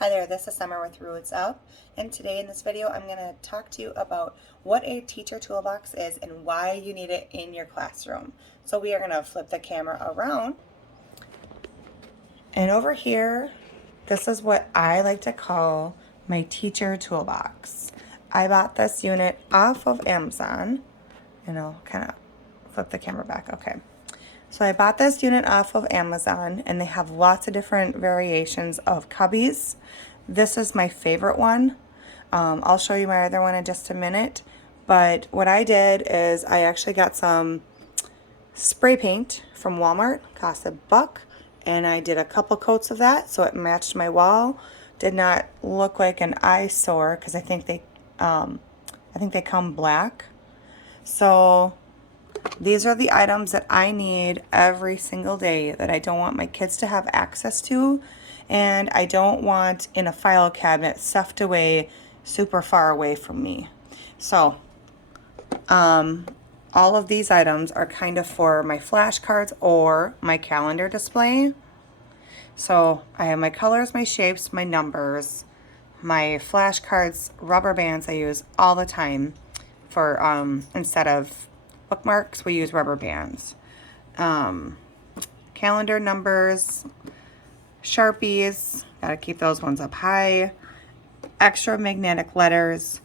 Hi there, this is Summer with Roots Up, and today in this video I'm going to talk to you about what a teacher toolbox is and why you need it in your classroom. So we are going to flip the camera around, and over here, this is what I like to call my teacher toolbox. I bought this unit off of Amazon, and I'll kind of flip the camera back, okay. So I bought this unit off of Amazon, and they have lots of different variations of cubbies. This is my favorite one. I'll show you my other one in just a minute. But what I did is I actually got some spray paint from Walmart, cost $1, and I did a couple coats of that so it matched my wall. Did not look like an eyesore because I think they come black. So these are the items that I need every single day that I don't want my kids to have access to, and I don't want in a file cabinet stuffed away super far away from me. So all of these items are kind of for my flashcards or my calendar display. So I have my colors, my shapes, my numbers, my flashcards, rubber bands I use all the time for instead of bookmarks, we use rubber bands. Calendar numbers, Sharpies, gotta keep those ones up high, extra magnetic letters,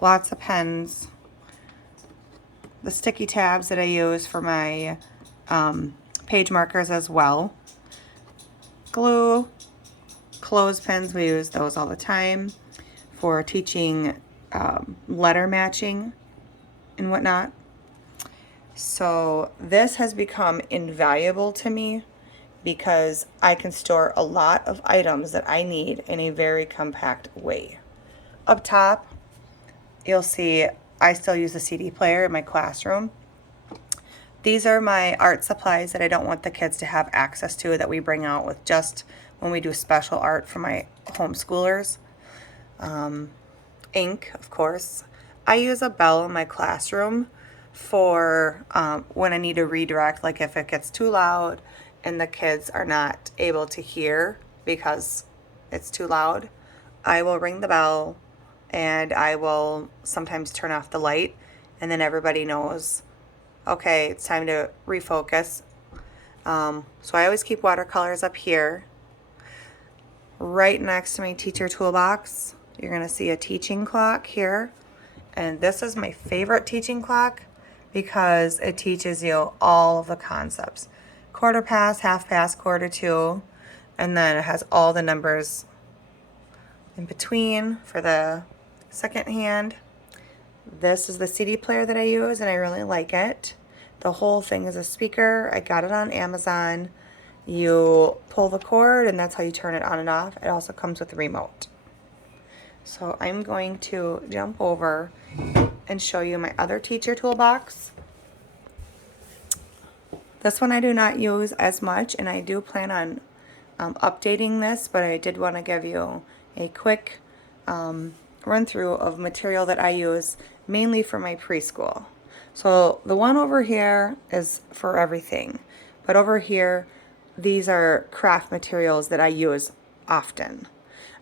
lots of pens, the sticky tabs that I use for my page markers as well, glue, clothespins, we use those all the time for teaching letter matching and whatnot. So this has become invaluable to me because I can store a lot of items that I need in a very compact way. Up top, you'll see I still use a CD player in my classroom. These are my art supplies that I don't want the kids to have access to that we bring out with just when we do special art for my homeschoolers. Ink, of course. I use a bell in my classroom for when I need to redirect, like if it gets too loud and the kids are not able to hear because it's too loud. I will ring the bell and I will sometimes turn off the light, and then everybody knows, okay, it's time to refocus. So I always keep watercolors up here. Right next to my teacher toolbox, you're going to see a teaching clock here. And this is my favorite teaching clock because it teaches you all of the concepts. Quarter past, half past, quarter to, and then it has all the numbers in between for the second hand. This is the CD player that I use, and I really like it. The whole thing is a speaker. I got it on Amazon. You pull the cord, and that's how you turn it on and off. It also comes with a remote. So I'm going to jump over and show you my other teacher toolbox. This one I do not use as much, and I do plan on updating this, but I did want to give you a quick run through of material that I use mainly for my preschool. So the one over here is for everything, but over here these are craft materials that I use often.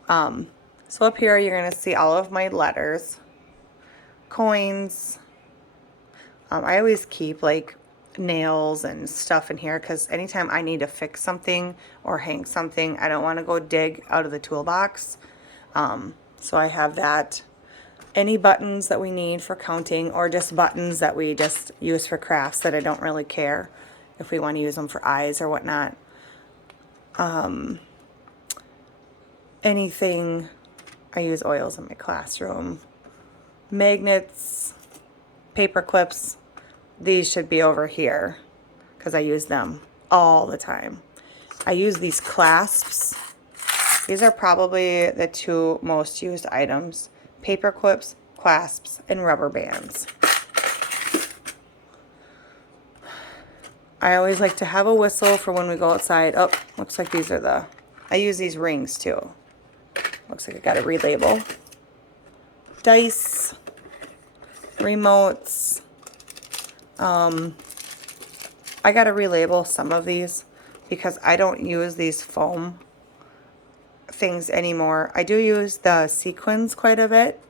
So up here you're going to see all of my letters, coins. I always keep like nails and stuff in here because anytime I need to fix something or hang something, I don't want to go dig out of the toolbox. So I have that. Any buttons that we need for counting, or just buttons that we just use for crafts that I don't really care if we want to use them for eyes or whatnot. Anything, I use oils in my classroom. Magnets, paper clips, these should be over here because I use them all the time. I use these clasps. These are probably the two most used items. Paper clips, clasps, and rubber bands. I always like to have a whistle for when we go outside. Oh, looks like these are I use these rings too. Looks like I got a relabel. Dice, remotes. I got to relabel some of these because I don't use these foam things anymore. I do use the sequins quite a bit,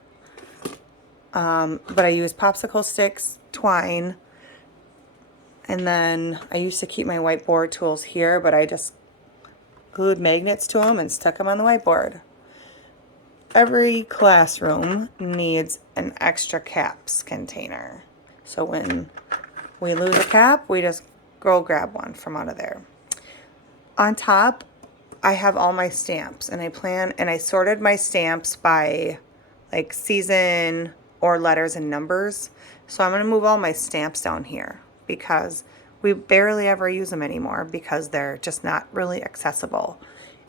but I use popsicle sticks, twine, and then I used to keep my whiteboard tools here, but I just glued magnets to them and stuck them on the whiteboard. Every classroom needs an extra caps container. So when we lose a cap, we just go grab one from out of there. On top, I have all my stamps, and I sorted my stamps by like season or letters and numbers. So I'm going to move all my stamps down here because we barely ever use them anymore because they're just not really accessible.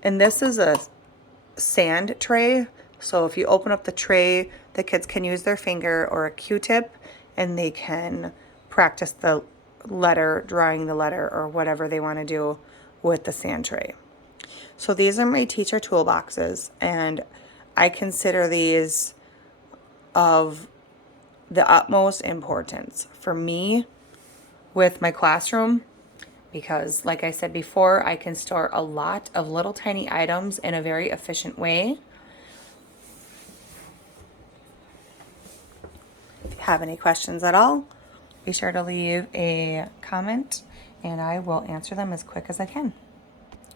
And this is a sand tray. So if you open up the tray, the kids can use their finger or a Q-tip and they can practice the letter, drawing the letter, or whatever they want to do with the sand tray. So these are my teacher toolboxes, and I consider these of the utmost importance for me with my classroom because, like I said before, I can store a lot of little tiny items in a very efficient way. If you have any questions at all, be sure to leave a comment and I will answer them as quick as I can.